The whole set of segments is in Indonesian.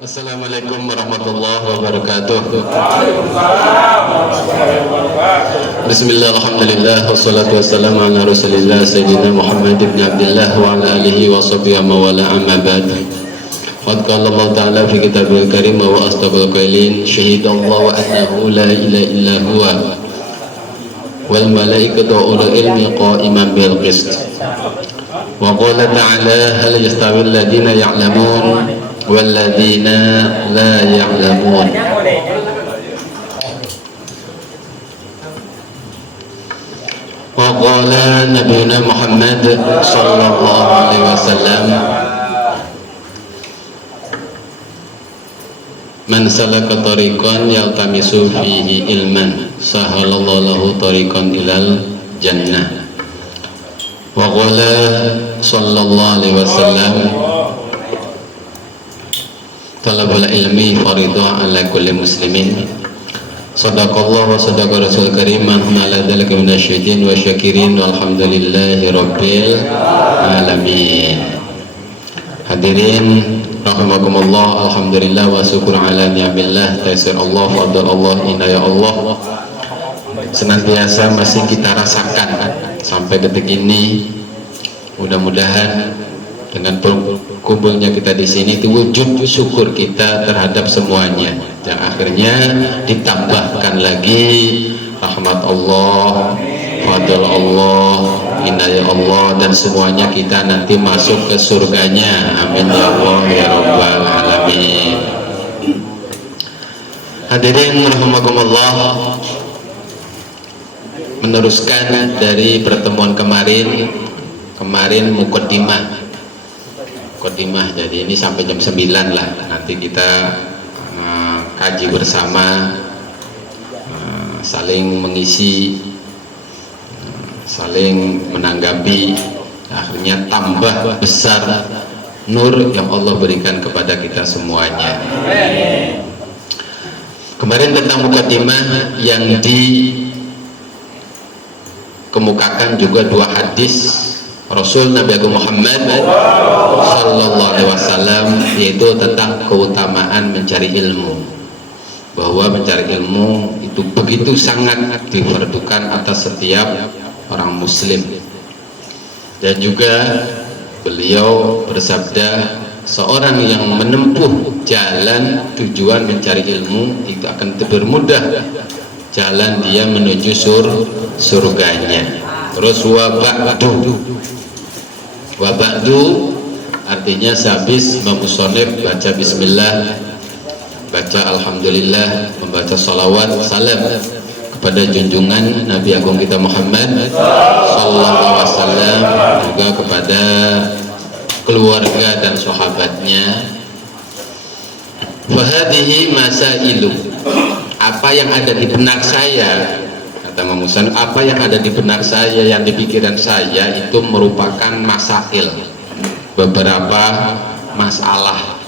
Assalamualaikum warahmatullahi wabarakatuh. Bismillah, alhamdulillah, wassalatu wassalamu ala rasulillah Sayyidina Muhammad ibn Abdullah wa ala alihi wa sahbihi wa wala amma ba'd. Qad qala Allah ta'ala fi kitabil karim wa astaqal qailin syahidallahu annahu la ilaha illa huwa wal malaikatu ulul ilmi qa'iman bil qist. Wa qala ta'ala hal yastawi alladhina ya'lamun walladzina la ya'lamun. Wa qala nabiyuna Muhammad sallallahu alaihi wasallam man salaka tariqan yaltamisu fihi ilman sahalallahu lahu tariqan ilal jannah. Wa qala sallallahu alaihi wasallam talabul ilmi faridah ala kulli muslimin. Sadaqallah wa sadaqa rasul karim man ala dzalika minasyaitin wa syakirin walhamdulillahi rabbil alamin. Hadirin rahimakumullah, alhamdulillah wa syukur ala ni'amillah, taisir Allah, fadl Allah, inayah Allah senantiasa masih kita rasakan sampai detik ini. Mudah-mudahan dengan kumpulnya kita di sini itu wujud syukur kita terhadap semuanya, yang akhirnya ditambahkan lagi rahmat Allah, fadl Allah, inayah Allah, dan semuanya kita nanti masuk ke surganya. Amin ya Allah ya rabbal alamin. Hadirin rahimakumullah, meneruskan dari pertemuan kemarin mukaddimah, jadi ini sampai jam 9 lah, nanti kita kaji bersama, saling mengisi, saling menanggapi, akhirnya tambah besar nur yang Allah berikan kepada kita semuanya. Kemarin tentang mukaddimah yang dikemukakan juga dua hadis Rasul Nabi Agung Muhammad sallallahu alaihi wasallam, yaitu tentang keutamaan mencari ilmu, bahwa mencari ilmu itu begitu sangat difardukan atas setiap orang muslim. Dan juga beliau bersabda, seorang yang menempuh jalan tujuan mencari ilmu itu akan termudah jalan dia menuju surganya. Terus waba'du artinya sehabis Imam Musonif baca bismillah, baca alhamdulillah, membaca salawat salam kepada junjungan Nabi Agung kita Muhammad sallallahu alaihi wasallam, juga kepada keluarga dan sahabatnya. Fahadihi masailu, apa yang ada di benak saya, kata Imam Musonif, apa yang ada di benak saya, yang di pikiran saya itu merupakan masail, beberapa masalah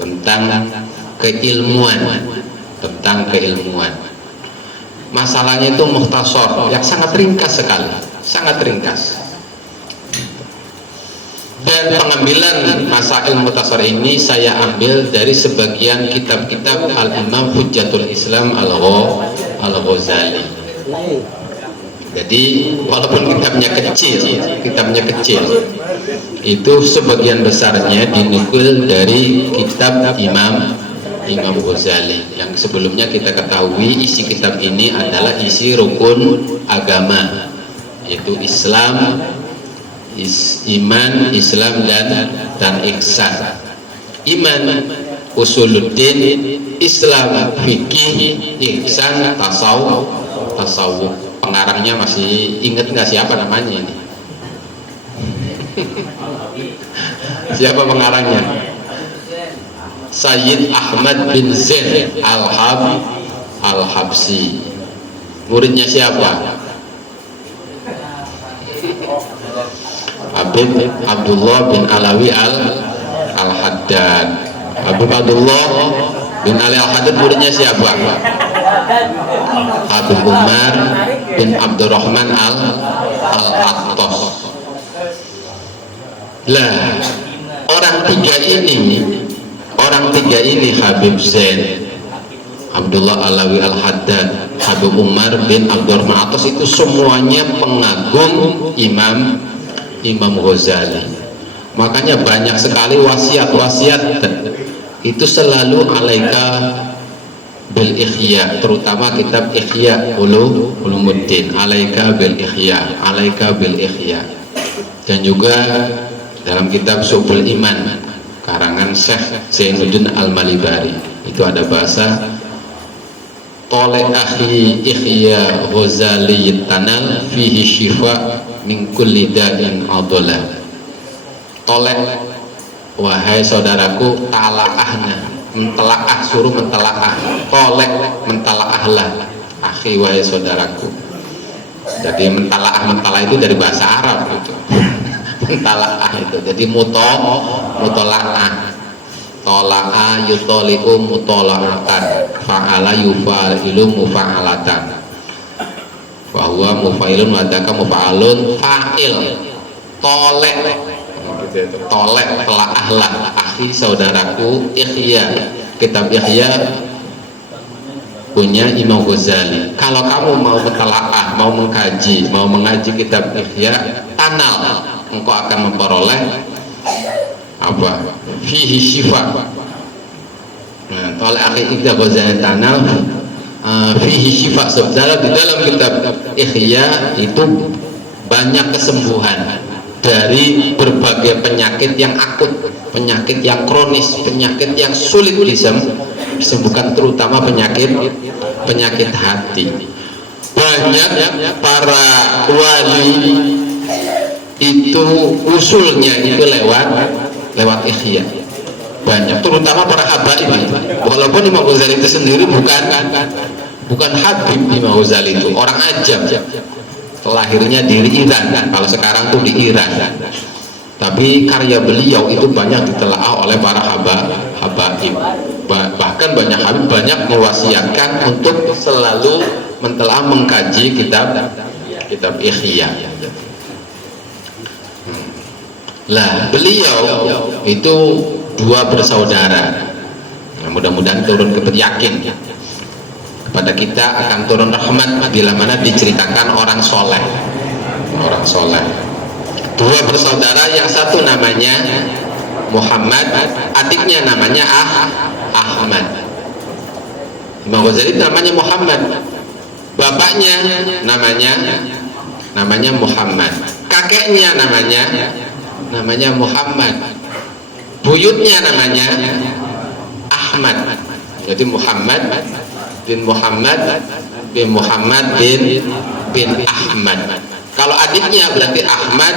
tentang keilmuan, masalahnya itu mukhtasar, yang sangat ringkas sekali, sangat ringkas. Dan pengambilan masail mukhtasar ini saya ambil dari sebagian kitab-kitab Al-Imam Hujjatul Islam Al-Ghazali. Jadi walaupun kitabnya kecil, itu sebagian besarnya dinukil dari kitab Imam Ghazali, yang sebelumnya kita ketahui isi kitab ini adalah isi rukun agama, yaitu Islam, iman, Islam dan ihsan. Iman usuluddin, Islam fikih, ihsan tasawuf. Pengarangnya masih inget nggak siapa namanya ini? Siapa pengarangnya? Sayyid Ahmad bin Zaid Al-Habsi. Muridnya siapa? Habib Abdullah bin Alawi Al-Haddad. Habib Abdullah bin Ali Al-Haddad muridnya siapa? Habib Umar bin Abdurrahman Al-Attas. Lah, orang tiga ini tiga ini, Habib Zain, Abdullah Alawi Al-Haddad, Habib Umar bin Abdurrahman Atas, itu semuanya pengagum Imam Ghazali. Makanya banyak sekali wasiat-wasiat itu selalu alaika bil Ihya, terutama kitab Ihya Ulumuddin, alaika bil Ihya, alaika bil Ihya. Dan juga dalam kitab Subul Iman karangan Syekh Zainuddin Al-Malibari, itu ada bahasa tolek akhi Ihya Ghazali tanal fihi syifa min kulli da'in adala. Tolek, wahai saudaraku, talaahna, mentelaah, suruh mentelaah, tolek, mentelaahlah, akhi, wahai saudaraku. Jadi mentelaah itu dari bahasa Arab gitu. Mentelaah itu jadi mutolaah, tolaa yutoliu mutolaatan, fa'ala yufa'ilu mufa'alatan, bahwa mufailun wadaka mufa'alun fa'il. Tolek, tolek, telaahlah, akhi, saudaraku, Ihya, kitab Ihya punya Imam Ghazali. Kalau kamu mau mentelaah, mau mengkaji, mau mengaji kitab Ihya, tanal, engkau akan memperoleh apa? Fihi syifa. Nah, tolek akhi Ihya Ghazali tanal fihi syifa. Saudara, di dalam kitab Ihya itu banyak kesembuhan dari berbagai penyakit yang akut, penyakit yang kronis, penyakit yang sulit disembuhkan, terutama penyakit hati. Banyak para wali itu usulnya itu lewat Ihya, banyak, terutama para habaib. Walaupun Imam Ghazali itu sendiri bukan habib, Imam Ghazali itu orang Ajam, lahirnya di Iran, kalau sekarang tuh di Iran, tapi karya beliau itu banyak ditelaah oleh para habaib. Bahkan banyak habib banyak mewasiatkan untuk selalu mentelaah, mengkaji kitab Ihya. Lah, beliau itu dua bersaudara. Nah, mudah-mudahan turun yakin pada kita akan turun rahmat bila mana diceritakan orang soleh. Dua bersaudara, yang satu namanya Muhammad, adiknya namanya Ahmad. Imam Ghazali namanya Muhammad, bapaknya namanya Muhammad, kakeknya namanya Muhammad, buyutnya namanya Ahmad. Jadi Muhammad bin Ahmad. Kalau adiknya berarti Ahmad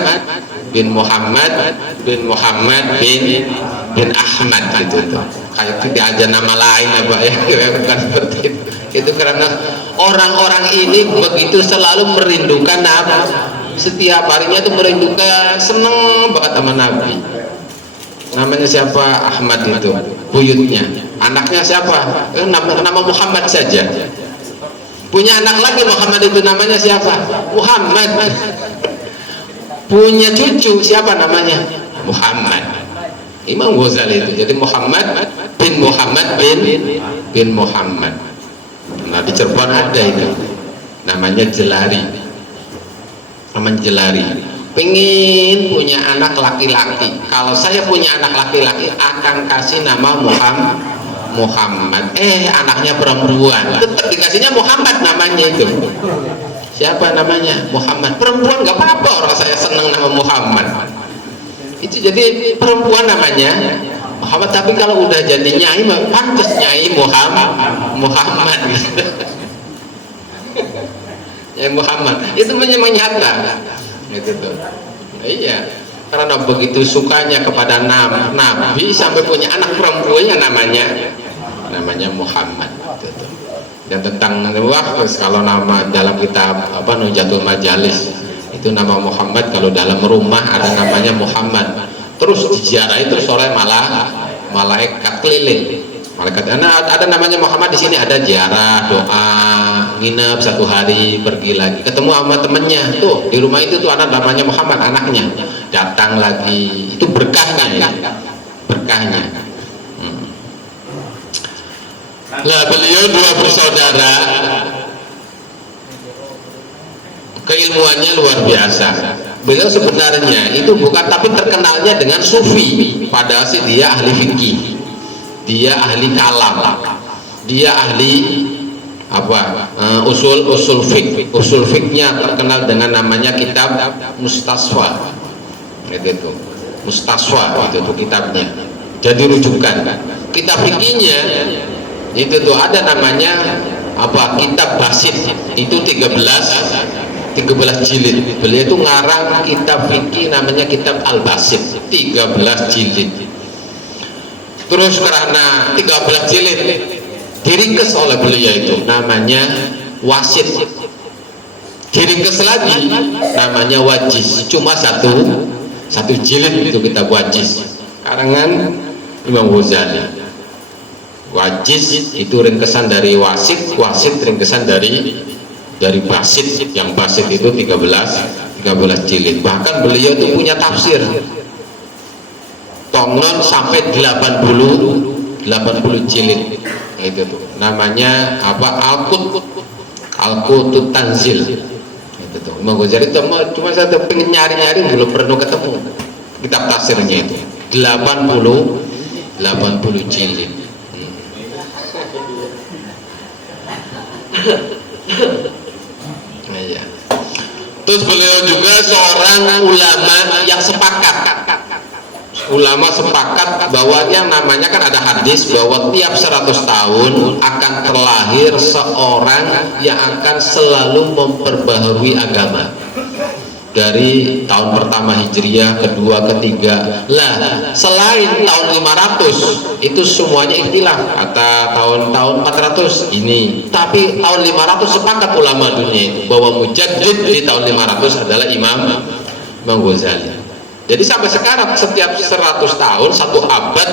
bin Muhammad bin Ahmad gitu tuh. Kayak tidak ada nama lain apa ya, bukan seperti itu. Itu karena orang-orang ini begitu selalu merindukan Nabi. Setiap harinya tuh merindukan, seneng banget sama Nabi. Namanya siapa? Ahmad itu buyutnya. Anaknya siapa? Nama Muhammad saja. Punya anak lagi Muhammad, itu namanya siapa? Muhammad. Punya cucu siapa namanya? Muhammad. Imam Ghazali itu jadi Muhammad bin Muhammad. Nah, di Cirebon ada itu namanya Jelari. Pengen punya anak laki-laki. Kalau saya punya anak laki-laki akan kasih nama Muhammad. Anaknya perempuan, tetap dikasihnya Muhammad namanya itu. Siapa namanya? Muhammad. Perempuan nggak apa-apa, orang saya seneng nama Muhammad. Itu jadi perempuan namanya Muhammad, tapi kalau udah jadi nyai pantas nyai Muhammad. Nyai Muhammad itu menyata gitu tuh. Iya, karena begitu sukanya kepada Nabi sampai punya anak perempuannya namanya Muhammad gitu. Dan tentang kalau nama dalam kitab Nujatul Majalis itu nama Muhammad, kalau dalam rumah ada namanya Muhammad, terus diziarahi terus oleh malaikat keliling. Malaikat ada namanya Muhammad di sini, ada ziarah, doa, nginep 1 hari, pergi lagi, ketemu sama temennya tuh di rumah itu tuh ada namanya Muhammad, anaknya datang lagi, itu berkahnya ya, berkahnya. Nah, beliau dua bersaudara, keilmuannya luar biasa. Beliau sebenarnya itu bukan, tapi terkenalnya dengan sufi, padahal sih dia ahli fikih, dia ahli kalam, dia ahli apa, usul fiknya terkenal dengan namanya kitab Mustasfa, itu Mustasfa, itu tuh kitabnya, jadi rujukan. Kitab fikihnya itu tuh ada namanya apa, kitab Basit, itu 13 jilid. Beliau itu ngarang kitab fikih namanya kitab Al-Basit, 13 jilid. Terus karena 13 jilid diringkes oleh beliau itu namanya Wasit, diringkes lagi namanya Wajiz, cuma satu jilid itu kitab Wajiz karangan Imam Ghazali. Wajiz itu ringkesan dari Wasit, Wasit ringkesan dari Basit, yang Basit itu 13 jilid. Bahkan beliau itu punya tafsir tonon sampai 80 jilid, itu tuh namanya apa, Al-Qutut Tanzil, itu tuh Imam Ghazali. Cuma saya pengen nyari-nyari, belum pernah ketemu kitab tafsirnya itu 80 jilid. Ya. Terus beliau juga seorang ulama yang sepakat bahwa yang namanya kan ada hadis bahwa tiap 100 tahun akan terlahir seorang yang akan selalu memperbaharui agama. Dari tahun pertama Hijriah, kedua, ketiga. Lah, selain tahun 500 itu semuanya ikhtilaf, kata tahun 400 ini. Tapi tahun 500 sepakat ulama dunia itu bahwa mujaddid di tahun 500 adalah Imam Ghazali. Jadi sampai sekarang setiap 100 tahun, satu abad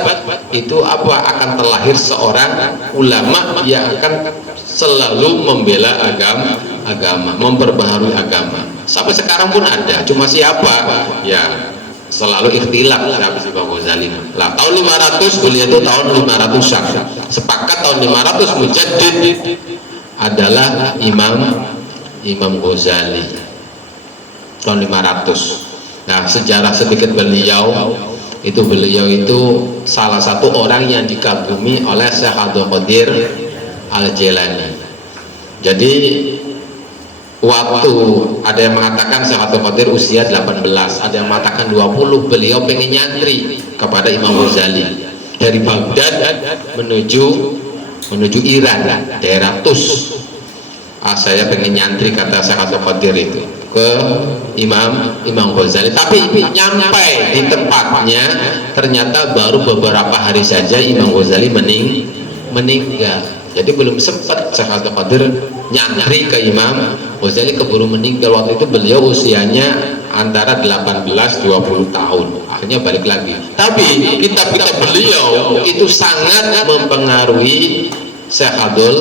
itu apa, akan terlahir seorang ulama yang akan selalu membela agama, memperbaharui agama. Sampai sekarang pun ada, cuma siapa ya selalu ikhtilaf siapa sih Imam Ghazali. Lah tahun 500 beliau itu tahun 500-an sepakat tahun 500 mujaddid adalah Imam Ghazali tahun 500. Nah, sejarah sedikit beliau itu salah satu orang yang dikagumi oleh Syekh Abdul Qadir Al-Jilani. Jadi waktu ada yang mengatakan Syekh Abdul Qadir usia 18, ada yang mengatakan 20, beliau pengen nyantri kepada Imam Ghazali dari Baghdad menuju Iran, daerah Tus. Saya pengen nyantri, kata Syekh Abdul Qadir itu ke Imam Ghazali, tapi nyampe di tempatnya ternyata baru beberapa hari saja Imam Ghazali meninggal. Jadi belum sempat Syekh Abdul Qadir nyantri ke Imam Ghazali, keburu meninggal. Waktu itu beliau usianya antara 18-20 tahun, akhirnya balik lagi. Tapi kitab-kitab beliau itu sangat mempengaruhi Syekh Abdul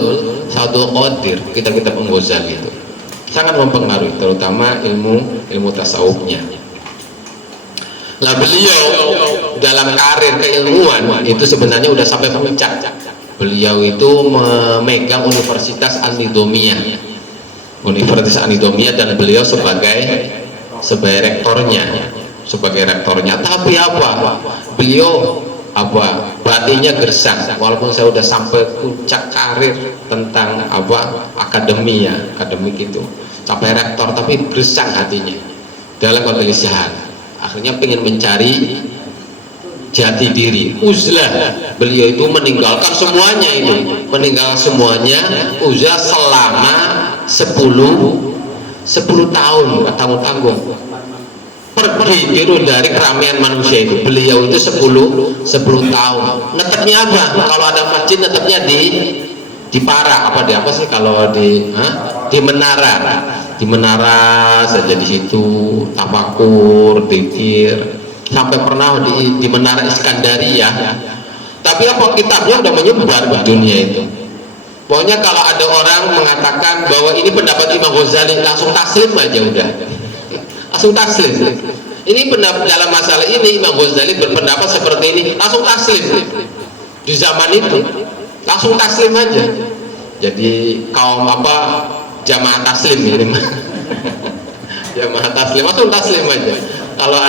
Qadir, kitab-kitab Ghazali itu sangat mempengaruhi, terutama ilmu tasawufnya. Lah beliau dalam karir keilmuan itu sebenarnya udah sampai puncak. Beliau itu memegang Universitas An-Nidhamiyah, dan beliau sebagai rektornya. Tapi apa? Beliau batinnya gersang, walaupun saya udah sampai puncak karir tentang akademik itu sampai rektor, tapi gersang hatinya dalam kegelisahan. Akhirnya pengen mencari jati diri, uzlah. Beliau itu meninggalkan semuanya, uzlah selama 10 tahun, tanggung pergi tiru dari keramaian manusia itu. Beliau itu 10 tahun netepnya apa? Kalau ada masjid netepnya di para apa sih kalau di menara saja, di situ tafakur, dzikir, sampai pernah di menara Iskandariyah. Tapi kitabnya udah menyebar di dunia itu. Pokoknya kalau ada orang mengatakan bahwa ini pendapat Imam Ghazali, langsung taslim aja udah. Langsung taslim. Ini pendapat dalam masalah ini Imam Ghazali berpendapat seperti ini, langsung taslim. Di zaman itu langsung taslim aja. Jadi kaum apa, jamaah taslim ini mah. Jamaah taslim, langsung taslim aja. Kalau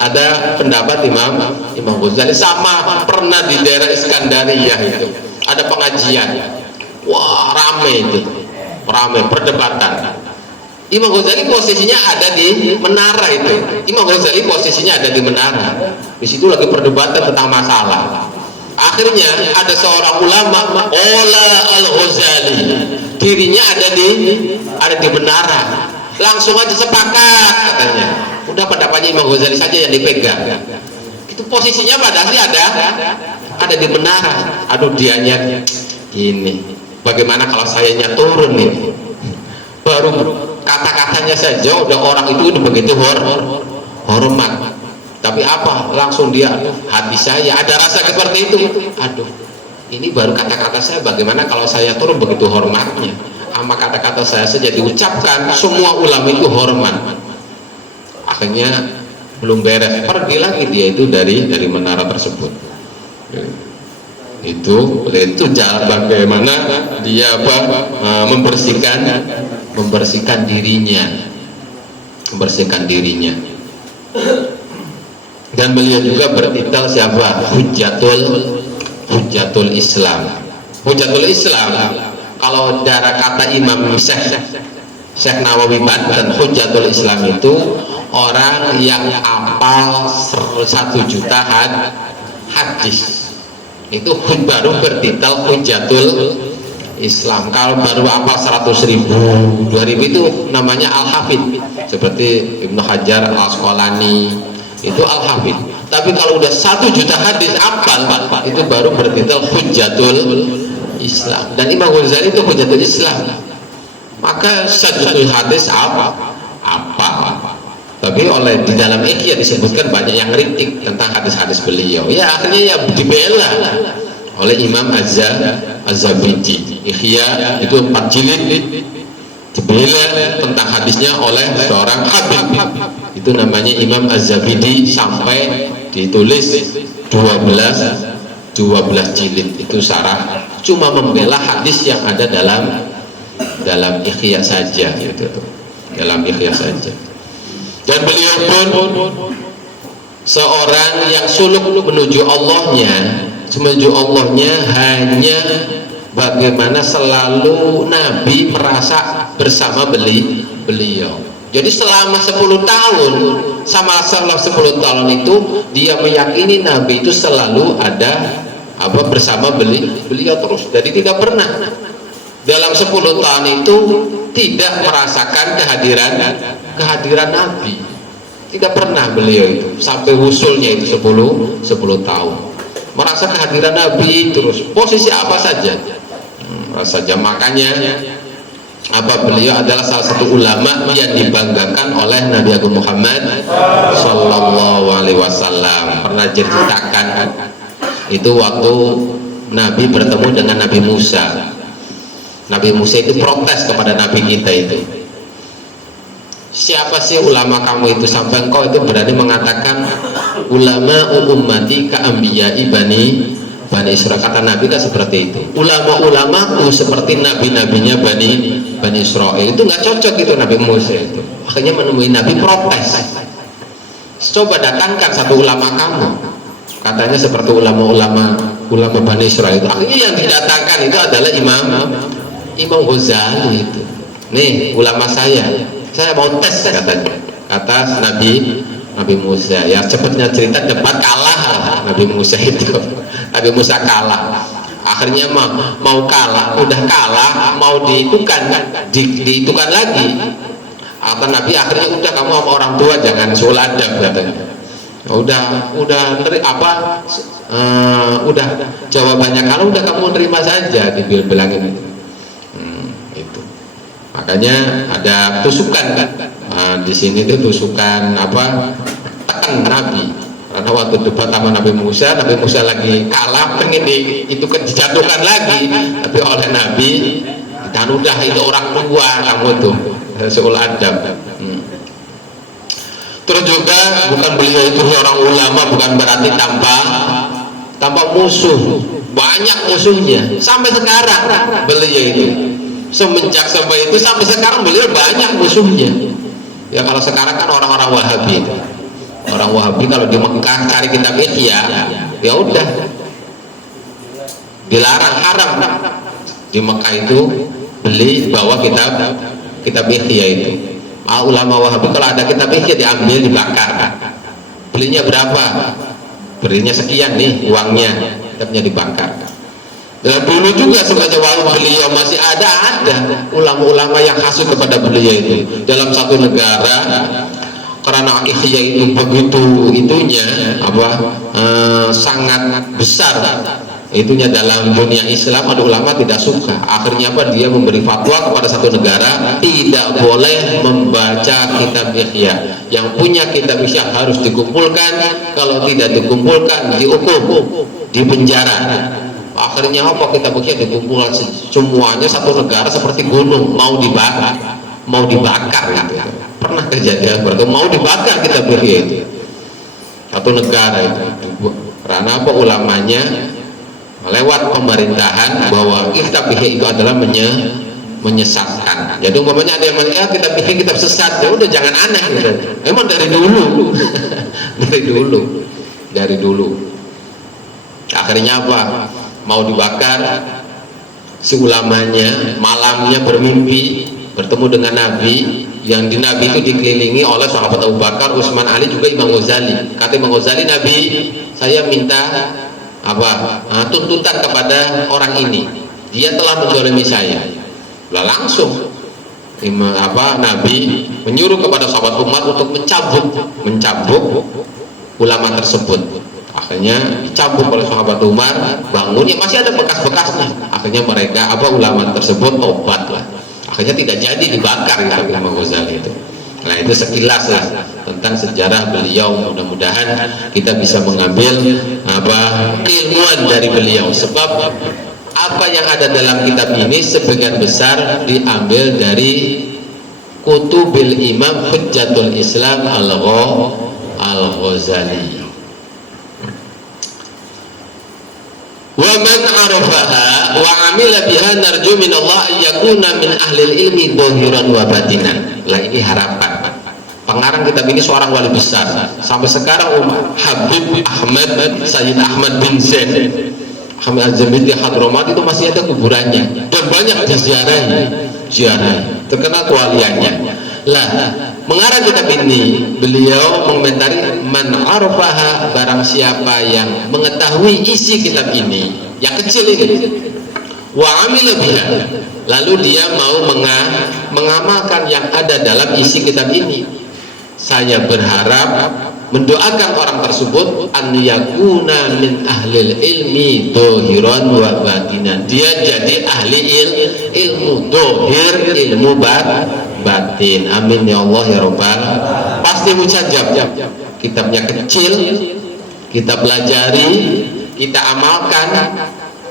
ada pendapat Imam Ghazali, sama pernah di daerah Iskandariyah itu ada pengajian, wah rame itu, rame perdebatan. Imam Ghazali posisinya ada di menara itu. Imam Ghazali posisinya ada di menara. Di situ lagi perdebatan tentang masalah. Akhirnya ada seorang ulama, Ola Al-Ghazali, dirinya ada di menara. Langsung aja sepakat katanya. Udah pendapatnya Imam Ghazali saja yang dipegang. Itu posisinya padahal sih ada di menara. Aduh, dianya gini. Bagaimana kalau sayanya turun nih? Baru kata-katanya saja udah orang itu udah begitu hormat. Tapi apa, langsung dia, hati saya ada rasa seperti itu. Aduh, ini baru kata-kata saya, bagaimana kalau saya turun begitu hormatnya. Sama kata-kata saya saja diucapkan, semua ulama itu hormat. Akhirnya belum beres, pergi lagi dia itu dari menara tersebut. Itu jalan bagaimana dia membersihkan dirinya. Dan beliau juga bertitel siapa? Hujjatul Islam. Hujjatul Islam, kalau darah kata Imam Syekh Nawawi Banten, Hujjatul Islam itu orang yang hafal 1 juta hadis. Itu baru bertitel Hujjatul Islam. Kalau baru hafal 100.000, 2.000 itu namanya Al-Hafidh. Seperti Ibnu Hajar Al-Asqalani itu Al-Hafidh. Tapi kalau udah 1 juta hadis hafal, itu baru bertitel Hujjatul Islam. Dan Imam Ghazali itu Hujjatul Islam. Maka 1 juta hadis apa? Tapi di dalam Ihya disebutkan banyak yang kritik tentang hadis-hadis beliau. Ya akhirnya ya dibela oleh Imam Az-Zabidi. Ihya itu 4 jilid dibela tentang hadisnya oleh seorang habib. Itu namanya Imam Az-Zabidi, sampai ditulis 12 jilid itu syarah, cuma membela hadis yang ada dalam Ihya saja gitu. Dalam Ihya saja. Dan beliau pun seorang yang suluk menuju Allahnya hanya bagaimana selalu Nabi merasa bersama beliau. Jadi selama 10 tahun, selama 10 tahun itu dia meyakini Nabi itu selalu ada bersama beliau terus. Jadi tidak pernah dalam 10 tahun itu tidak merasakan kehadiran Nabi. Tidak pernah beliau itu sampai usulnya itu 10 tahun merasa kehadiran Nabi terus, posisi apa saja makanya beliau adalah salah satu ulama yang dibanggakan oleh Nabi Agung Muhammad Sallallahu Alaihi Wasallam. Pernah ceritakan itu waktu Nabi bertemu dengan Nabi Musa. Nabi Musa itu protes kepada Nabi kita itu, siapa sih ulama kamu itu sampai engkau itu berani mengatakan ulama ummati ka'ambiyai bani Israel. Kata Nabi kan seperti itu, ulama-ulamaku seperti nabi-nabinya Bani Israel. Itu nggak cocok itu Nabi Musa itu. Akhirnya menemui Nabi, protes, coba datangkan satu ulama kamu, katanya seperti ulama Bani Israel itu. Akhirnya yang didatangkan itu adalah Imam Ghazali itu. Nih ulama saya mau tes katanya. Kata Nabi Musa, ya cepatnya cerita cepat kalah Nabi Musa itu. Nabi Musa kalah. Akhirnya mau kalah, udah kalah, mau diitukan lagi. Kata Nabi akhirnya udah, kamu sama orang tua jangan suladab katanya. Udah jawabannya kalau udah kamu terima saja, dibilangin itu. Makanya ada tusukan di sini itu tusukan tekan Nabi, karena waktu debat sama Nabi Musa lagi kalah, pengen dijatuhkan lagi, tapi oleh Nabi dan udah itu orang tua kamu tuh seul adab. Terus juga bukan beliau itu orang ulama bukan berarti tanpa musuh, banyak musuhnya sampai sekarang. Beliau itu semenjak sampai itu sampai sekarang beliau banyak musuhnya. Ya kalau sekarang kan orang-orang Wahabi itu. Orang Wahabi kalau di Mekah cari kitab Ihya, ya udah dilarang, haram di Mekah itu beli bawa kitab Ihya itu. Ulama Wahabi kalau ada kitab Ihya diambil, dibakar. Belinya berapa? Belinya sekian nih uangnya, kitabnya dibakar. Dan dulu juga sebenarnya waktu beliau masih ada ulama-ulama yang hasut kepada beliau itu dalam satu negara. Karena Ihya itu begitu itunya sangat besar itunya dalam dunia Islam, ada ulama tidak suka. Akhirnya dia memberi fatwa kepada satu negara tidak boleh membaca kitab Ihya. Yang punya kitab Ihya harus dikumpulkan, kalau tidak dikumpulkan dihukum, dipenjara. Akhirnya kitab Ihya dikumpulkan semuanya, satu negara seperti gunung mau dibakar gitu. Pernah kejadian berarti mau dibakar kitab Ihya itu satu negara itu. Karena ulamanya lewat pemerintahan bahwa kitab Ihya itu adalah menyesatkan. Jadi umpamanya ada yang mengatakan kitab Ihya kitab sesat, ya udah jangan aneh gitu. Emang dari dulu dari dulu akhirnya mau dibakar. Si ulamanya malamnya bermimpi bertemu dengan Nabi, yang di Nabi itu dikelilingi oleh sahabat Abu Bakar, Utsman, Ali, juga Imam Ghazali. Kata Imam Ghazali, Nabi, saya minta tuntutan kepada orang ini, dia telah menzalimi saya. Lah langsung Nabi menyuruh kepada sahabat Umar untuk mencambuk ulama tersebut. Akhirnya dicambuk oleh sahabat Umar, bangun, ya masih ada bekas-bekasnya. Akhirnya mereka ulama tersebut tobat lah. Akhirnya tidak jadi dibakar ya Imam Ghazali itu. Nah itu sekilas lah tentang sejarah beliau. Mudah-mudahan kita bisa mengambil keilmuan dari beliau, sebab apa yang ada dalam kitab ini sebagian besar diambil dari Kutubil Imam Hujjatul Islam Al-Ghazali. Wa man arafaha wa amila biha narju min Allah ayyakuna min ahli ilmi dhahiran wa batinan. Lah ini harapan. Pengarang kitab ini seorang wali besar. Sampai sekarang Habib Ahmad Sayyid Ahmad bin Zain Ahmad Az-Zabidi Hadramaut itu masih ada kuburannya dan banyak diziarahi, terkenal kewaliannya. Lah mengarang kitab ini beliau mengomentari man arfaha, barang siapa yang mengetahui isi kitab ini yang kecil ini, wa amila biha, lalu dia mau mengamalkan yang ada dalam isi kitab ini, saya berharap mendoakan orang tersebut an yakuna min ahlil ilmi dhahiran wa batinan, dia jadi ahli ilmu dhahir, ilmu batin. Amin ya Allah ya Rabbal. Pasti mustajab. Kitabnya kecil, kita pelajari, kita amalkan,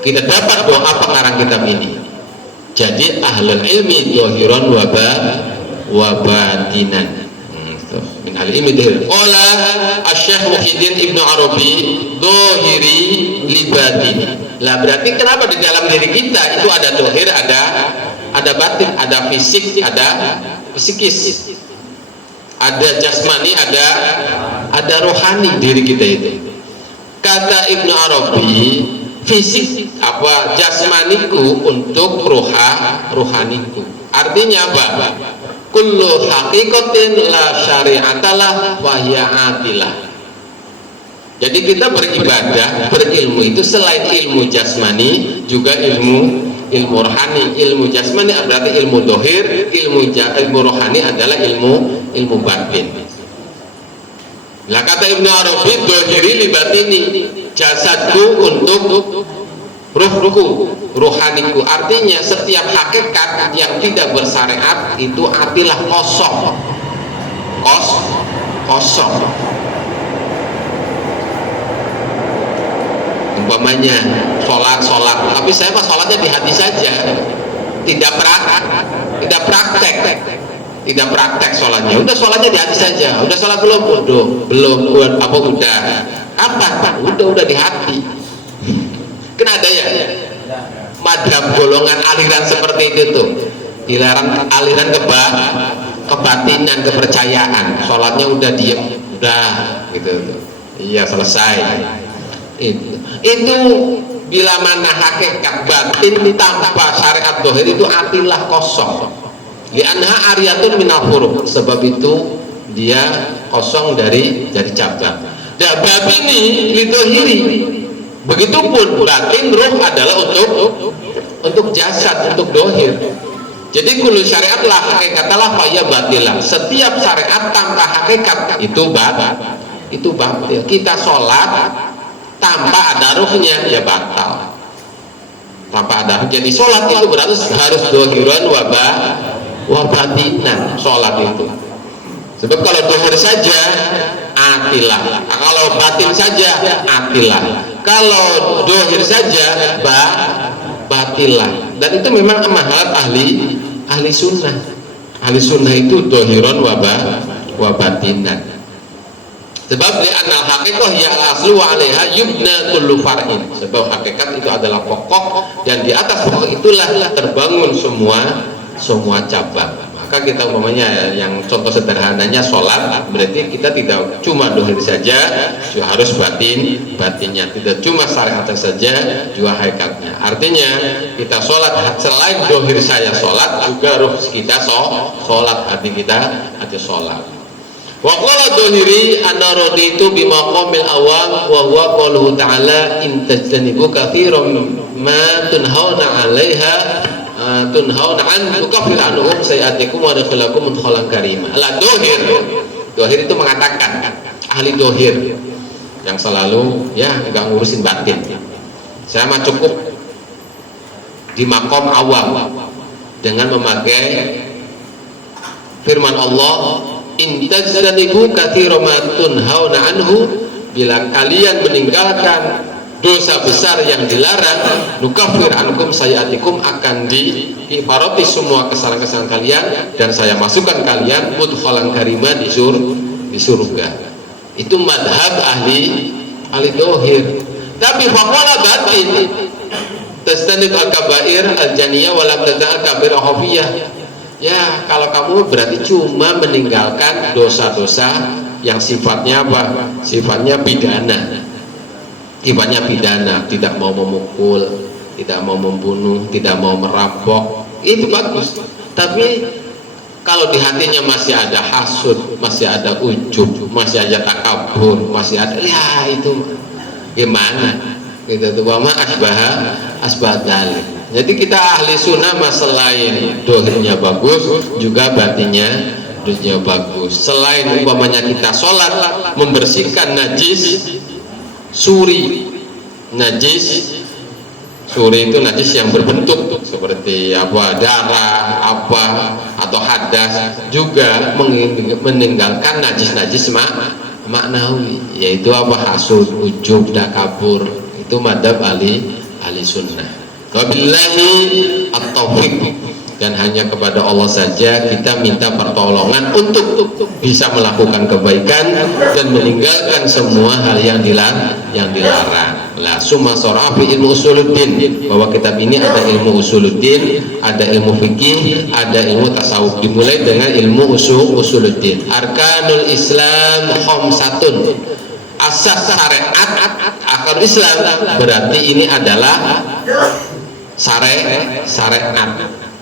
kita dapat doa pengarang kitab ini. Jadi ahlul ilmi dhahiran wa batinan. Min ahli ilmi dhahir. Qala Asy-Syaikh Muhyiddin Ibnu Arabi dhahiri li batini. Lah berarti kenapa di dalam diri kita itu ada dhahir, ada batin, ada fisik, ada psikis, ada jasmani, ada rohani diri kita itu. Kata Ibnu Arabi, fisik jasmaniku untuk rohaniku. Artinya apa? Kullu haqiqatin la syari'atalah wa hiya atilah. Jadi kita beribadah, berilmu itu selain ilmu jasmani juga ilmu rohani. Ilmu jasmani berarti ilmu dohir, ilmu rohani adalah ilmu batin. Lah kata Ibnu Arabi, dohiri li batini, jasadku untuk ruhku, rohaniku. Artinya setiap hakikat yang tidak bersyariat itu atilah kosong. Umpamanya sholat, tapi saya mah sholatnya di hati saja, tidak praktek sholatnya. Udah sholatnya di hati saja. Udah sholat belum? Belum. Udah di hati. Kan ada ya madhab golongan aliran seperti itu tuh, aliran kebatinan, kepercayaan. Sholatnya udah diem, udah gitu tuh. Iya selesai. Itu bila mana hakikat batin tanpa syariat dohir itu atilah kosong. Li'anha ariyatun minal huruf, sebab itu dia kosong dari cabang. Dan batin ini lidohiri. Begitupun batin ruh adalah untuk jasad, untuk dohir. Jadi kullu syariat lah hakikatalah faya batilah. Setiap syariat tanpa hakikat itu batil. Kita sholat tanpa ada ruhnya ya batal. Tanpa ada. Jadi sholat itu berarti harus dohiran wa batinan sholat itu. Sebab kalau dohir saja atilah, kalau batin saja atilah, kalau dohir saja batilah. Dan itu memang amalat ahli sunnah. Ahli sunnah itu dohiron wa batinan. Sebab li'anal haqiqah ya aslu wa alaiha yubna kullu far'in. Sebab hakikat itu adalah pokok, dan di atas pokok itulah terbangun semua cabang. Maka kita umpamanya yang contoh sederhananya sholat, berarti kita tidak cuma dohir saja, juga harus batinnya, tidak cuma syariatnya saja, juga hakikatnya. Artinya kita sholat selain dohir saya sholat, juga ruh kita sholat, hati kita hati sholat. Wa qala dohiri anna raditu bima qamil awam wa huwa qauluhu ta'ala in tajtanibu katsiran ma tunhauna 'alaiha tunhauna an tukaffir anhum sayi'atikum wa adkhilakum mudkhalan karima. Lah dohir itu mengatakan, ahli dohir yang selalu ya enggak ngurusin batin, saya mah cukup di makom awam dengan memakai firman Allah in tajtanibu katsiran ma tunhauna anhu, bila kalian meninggalkan dosa besar yang dilarang, nukafir ankum sayiatikum, akan diifarati semua kesalahan-kesalahan kalian, dan saya masukkan kalian mudkhalan karima, di surga. Itu madhab ahli dohir. Tapi faqala batin tastanid al-kabair al-janiyah walam tada'al kabir khafiyah. Ya kalau kamu berarti cuma meninggalkan dosa-dosa yang sifatnya apa? Sifatnya pidana. Sifatnya pidana, tidak mau memukul, tidak mau membunuh, tidak mau merampok, itu bagus. Tapi kalau di hatinya masih ada hasud, masih ada ujub, masih ada takabur, masih ada, ya itu gimana? Gitu tuh, wama asbah dalil. Jadi kita ahli sunnah selain dohirnya bagus, juga batinnya bagus. Selain umpamanya kita sholat membersihkan najis, suri itu najis yang berbentuk seperti apa, darah apa atau hadas, juga meninggalkan najis maknawi, yaitu apa, hasud, ujub, takabur. Itu madhab ahli sunnah. Wabillahi at-taufiq, dan hanya kepada Allah saja kita minta pertolongan untuk bisa melakukan kebaikan dan meninggalkan semua hal yang dilarang. Lah summa shar'a fi ilmu usuluddin, bahwa kitab ini ada ilmu usuluddin, ada ilmu fikih, ada ilmu tasawuf. Dimulai dengan ilmu usuluddin. Arkanul Islam khamsatun, asas syariat arkanul Islam, berarti ini adalah syariat.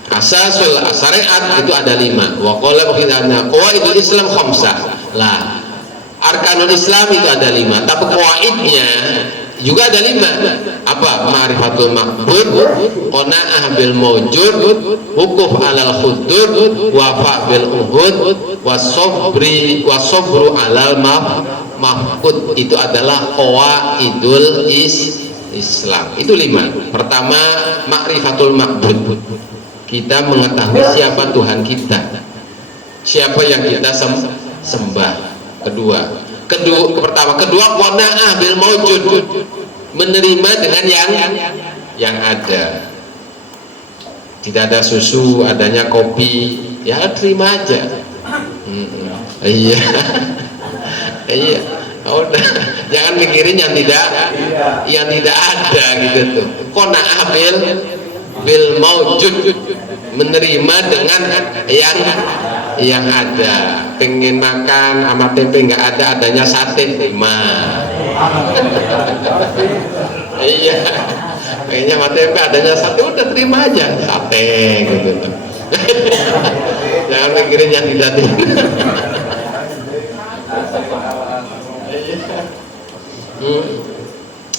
Asasul syariat itu ada 5. Wa qala qawaidul Islam khamsah. Lah arkanul Islam itu ada 5, tapi qawaidnya juga ada 5. Apa? Ma'rifatul ma'bud, qana'ah bil mawjud, wukuf alal hudud, wafa bil uhud, wasabru alal mafqud. Itu adalah qawaidul Islam. Itu 5. Pertama, ma'rifatul ma'bud, kita mengetahui siapa Tuhan kita, siapa yang kita sembah. Kedua, qana'ah bil mawjud, menerima dengan yang ada. Tidak ada susu, adanya kopi, ya terima aja. Iya. Udah, jangan mikirin yang tidak ada gitu tuh. Qanaah bil maujud, menerima dengan yang ada. Pengen makan sama tempe nggak ada, adanya sate terima. Iya, pengennya sama tempe adanya sate, udah terima aja sate gitu tuh. Jangan mikirin yang tidak ada.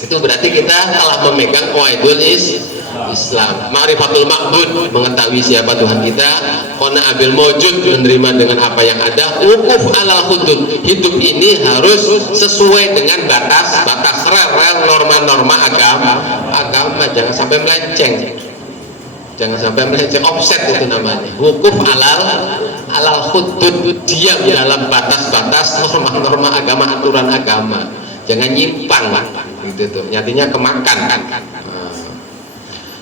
Itu berarti kita telah memegang qawaidul Islam. Ma'rifatul ma'bud, mengetahui siapa Tuhan kita. Qanaah bil maujud, menerima dengan apa yang ada. Wukuf alal hudud, hidup ini harus sesuai dengan batas rel norma-norma agama. Jangan sampai melenceng. Jangan sampai melenceng, offset itu namanya. Wukuf alal hudud, diam dalam batas-batas norma-norma agama, aturan agama. Jangan nyimpang gitu tuh, nyatinya kemakan kan.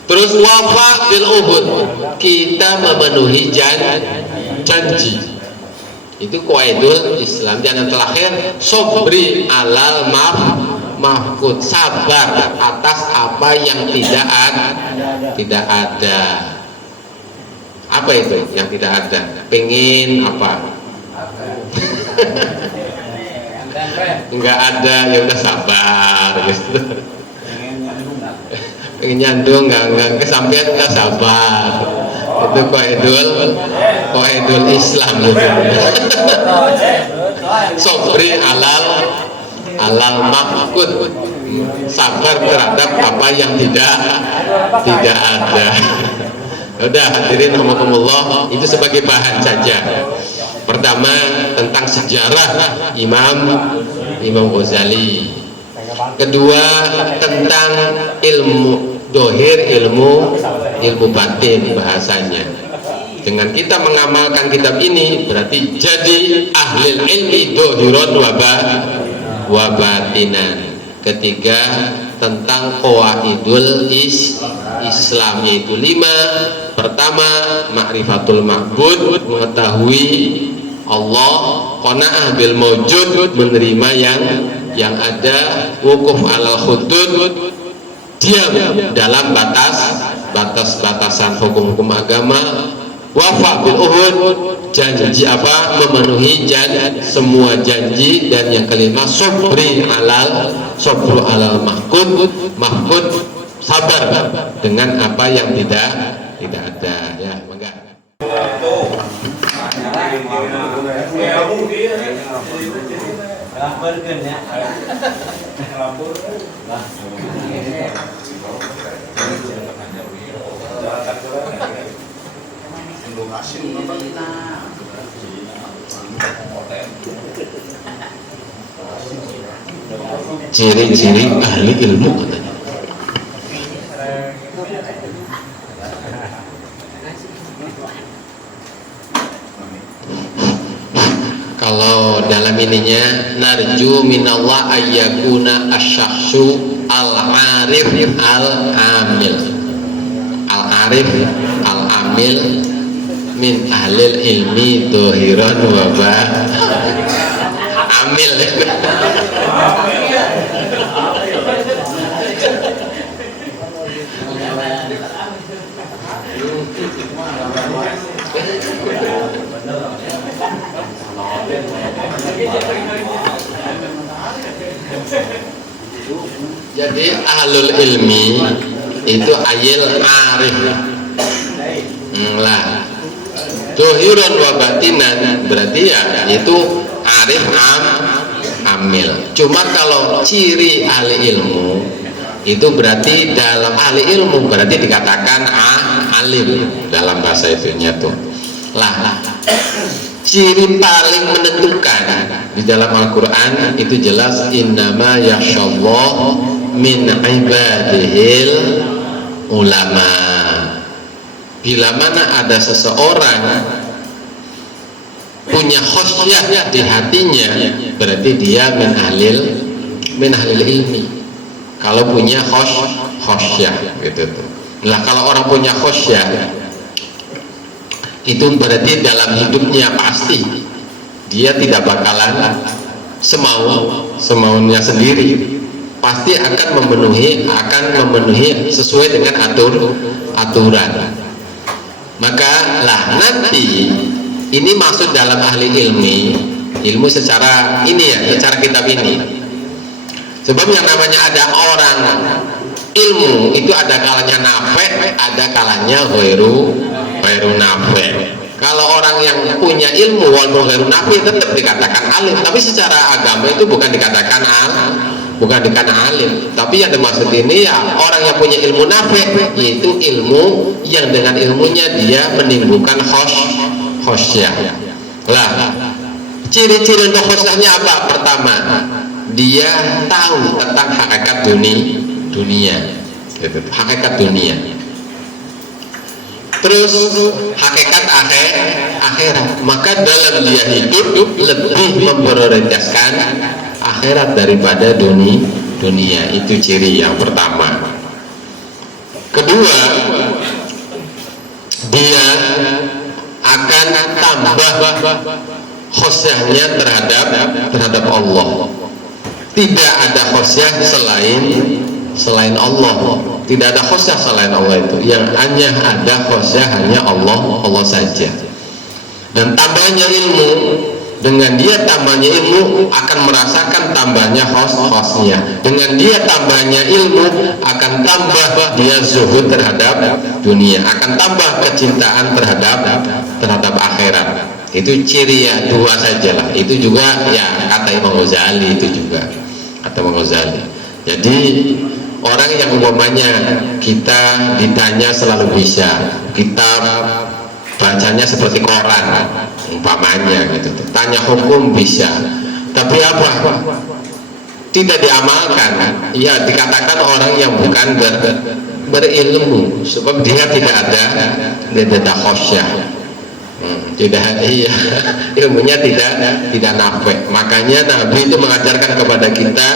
Terus wafa bil uhud, kita memenuhi janji. Itu qawaidul Islam. Dan yang terakhir, sobri alal mahfud, sabar atas apa yang tidak ada. Apa itu yang tidak ada? Pengen apa? Enggak ada, ya udah sabar gitu. Pengen nyandung enggak kesampaian, udah sabar. Itu qawaidul Islam gitu. Sobri alal mafqud, sabar terhadap apa yang tidak ada. Udah, hadirin rahimakumullah, itu sebagai bahan saja. Pertama, tentang sejarah Imam Ghazali. Kedua, tentang ilmu dohir, ilmu batin bahasanya. Dengan kita mengamalkan kitab ini berarti jadi ahli ilmi dohiron wa batinan. Ketiga, tentang qawaidul Islam, yaitu 5. Pertama, ma'rifatul ma'bud, mengetahui Allah. Qanaah bil maujud, menerima yang ada. Wukuf alal hudud, diam dalam batasan hukum-hukum agama. Wafa bil uhud, janji apa? Memenuhi semua janji. Dan yang kelima, sabru alal mahqud, sabar dengan apa yang tidak ada. Ya, mangga. Ciri-ciri ahli ilmu katanya. Kalau dalam ininya, narju minallah ayyakuna asyakhsu al-arif al-amil. Al-arif al-amil min ahlil ilmi dohiran wa amil. Jadi ahlul ilmi itu ayil arif lah. Dohiron wa batinan berarti ya itu arif amil. Cuma kalau ciri ahli ilmu itu berarti dalam ahli ilmu berarti dikatakan alim dalam bahasa itunya tuh. Lah, ciri paling menentukan di dalam Al-Quran itu jelas, innama yakhshallah min ibadihil ulama. Bila mana ada seseorang punya khosyah di hatinya, berarti dia min ahlil ilmi. Kalau punya khosyah gitu tuh. Nah, kalau orang punya khosyah itu berarti dalam hidupnya pasti dia tidak bakalan semaunya sendiri, pasti akan memenuhi sesuai dengan aturan. Maka lah nanti ini masuk dalam ahli ilmu secara ini ya, secara kitab ini. Sebab yang namanya ada orang ilmu itu ada kalanya nafe, ada kalanya ghairu nafe. Kalau orang yang punya ilmu walaupun ghairu nafe tetap dikatakan alim, tapi secara agama itu bukan dikatakan alim. Tapi yang dimaksud ini ya orang yang punya ilmu nafe, yaitu ilmu yang dengan ilmunya dia menimbulkan khosyah. Lah, ciri-ciri untuk khosyahnya apa? Pertama, dia tahu tentang hakikat dunia, gitu. Hakikat dunia. Terus hakikat akhirat. Maka dalam dia hidup lebih memprioritaskan akhirat daripada dunia. Itu ciri yang pertama. Kedua, dia akan tambah khosyahnya terhadap Allah. Tidak ada khosyah selain Allah. Tidak ada khosyah selain Allah itu. Yang hanya ada khosyah hanya Allah saja. Dan tambahnya ilmu, dengan dia tambahnya ilmu akan merasakan tambahnya khosyah. Dengan dia tambahnya ilmu akan tambah dia zuhud terhadap dunia, akan tambah kecintaan terhadap akhirat. Itu ciri ya, dua sajalah. Itu juga ya kata Imam Ghazali, itu juga kata Imam Ghazali. Jadi orang yang umpamanya kita ditanya selalu bisa, kita bacanya seperti koran umpamanya gitu, tanya hukum bisa, tapi apa? Tidak diamalkan, ya dikatakan orang yang bukan berilmu, sebab dia tidak ada khosyah. Iya, ilmunya tidak nafek. Makanya Nabi itu mengajarkan kepada kita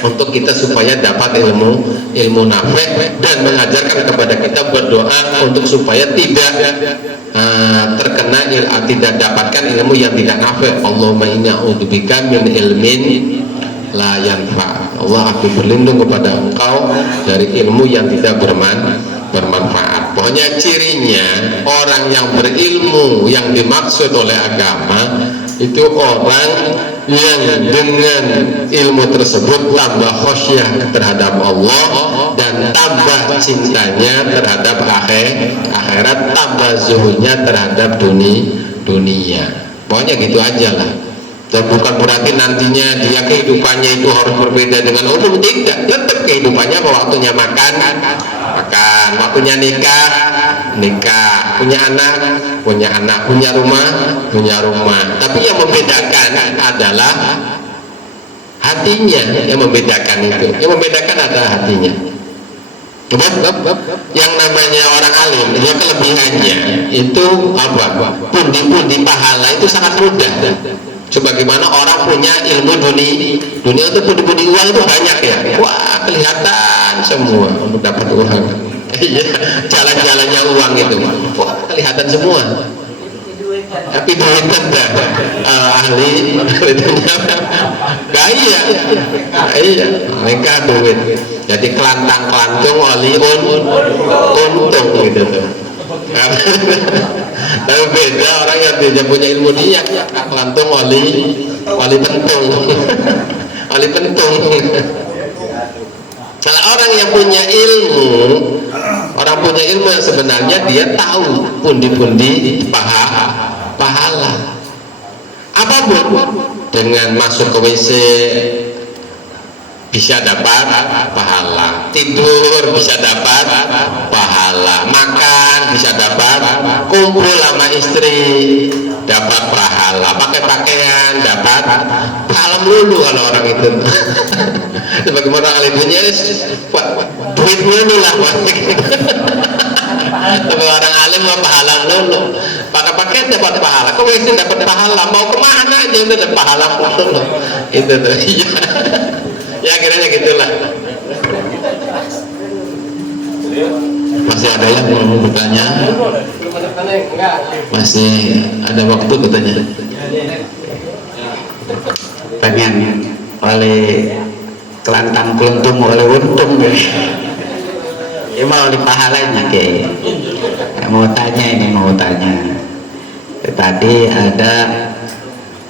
untuk kita supaya dapat ilmu nafek, dan mengajarkan kepada kita berdoa untuk supaya tidak tidak dapatkan ilmu yang tidak nafek. Allahumma inni a'udzubika min ilmin la yanfa. Allah, aku berlindung kepada Engkau dari ilmu yang tidak bermanfaat. Pokoknya cirinya orang yang berilmu yang dimaksud oleh agama itu orang yang dengan ilmu tersebut tambah khosyah terhadap Allah dan tambah cintanya terhadap akhirat, tambah zuhudnya terhadap dunia. Pokoknya gitu aja lah. Dan bukan berarti nantinya dia kehidupannya itu harus berbeda dengan umum, tidak. Tetap kehidupannya waktunya makan, waktunya nikah, punya anak, punya rumah. Tapi yang membedakan adalah hatinya, yang membedakan adalah hatinya. Yang namanya orang alim, yang kelebihannya itu apa? Pundi-pundi pahala itu sangat mudah. Sebagaimana orang punya ilmu dunia itu pundi-pundi uang itu banyak ya. Wah, kelihatan semua untuk dapat uang. Iya, jalan-jalannya uang itu. Wah, kelihatan semua. Tapi duit tanda ahli gaya. Iya, mereka duit. Jadi kelantang-kelantung oli untung gitu tuh. Tapi beda orang yang tidak punya ilmu dia, kelantung oli pentung. Oli pentung. Kalau orang yang punya ilmu, yang sebenarnya dia tahu pundi-pundi pahala. Apapun, dengan masuk ke WC bisa dapat pahala, tidur bisa dapat pahala, makan bisa dapat, kumpul sama istri dapat pahala, pakai pakaian dapat pahala melulu kalau orang itu. Sebagaimana alimnya duit melulu lah. Tapi orang alim mau pahala melulu, pakai pakaian dapat pahala, kok itu dapat pahala, mau kemana aja udah dapat pahala melulu. Itu tuh. Ya kiranya gitulah. Masih ada yang mau bertanya? Masih ada waktu katanya. pengen oleh kelantang keluntung oleh untung gitu. Ini mau oleh pahalanya kayak mau tanya tadi ada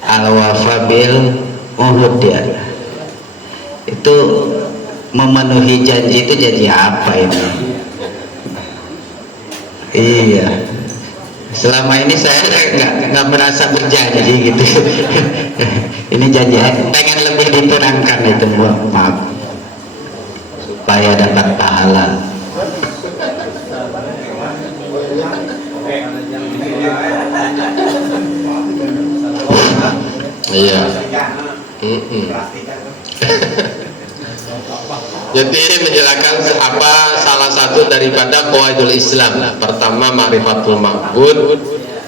al-wafabil Uhud ya, itu memenuhi janji itu jadi apa ini? Iya, selama ini saya nggak merasa berjanji gitu. Ini janji, pengen lebih diterangkan itu, maaf, supaya dapat pahala. Iya. Jadi menjelaskan apa salah satu daripada qawaidul Islam. Pertama ma'rifatul ma'bud,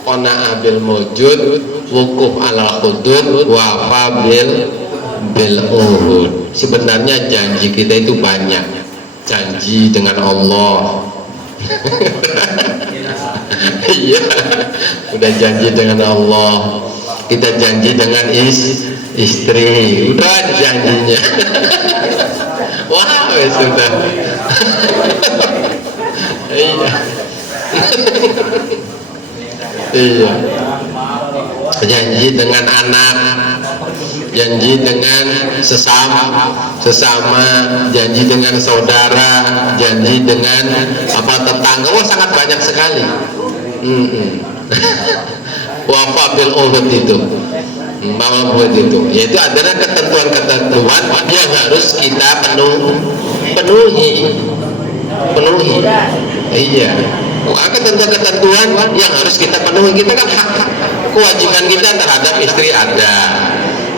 qana'a bil mawjud, wukuf ala hudud, wafa bil uhud. Sebenarnya janji kita itu banyak. Janji dengan Allah. Iya, udah janji dengan Allah. Kita janji dengan istri, udah ada janjinya. Wah, sudah. Iya. Iya. Janji dengan anak, janji dengan sesama, janji dengan saudara, janji dengan tetangga. Oh, sangat banyak sekali. Wafa bil uhud itu, mawabud itu, yaitu adalah ketentuan-ketentuan yang harus kita penuhi. Iya, ketentuan-ketentuan yang harus kita penuhi. Kita kan hak kewajiban kita terhadap istri ada,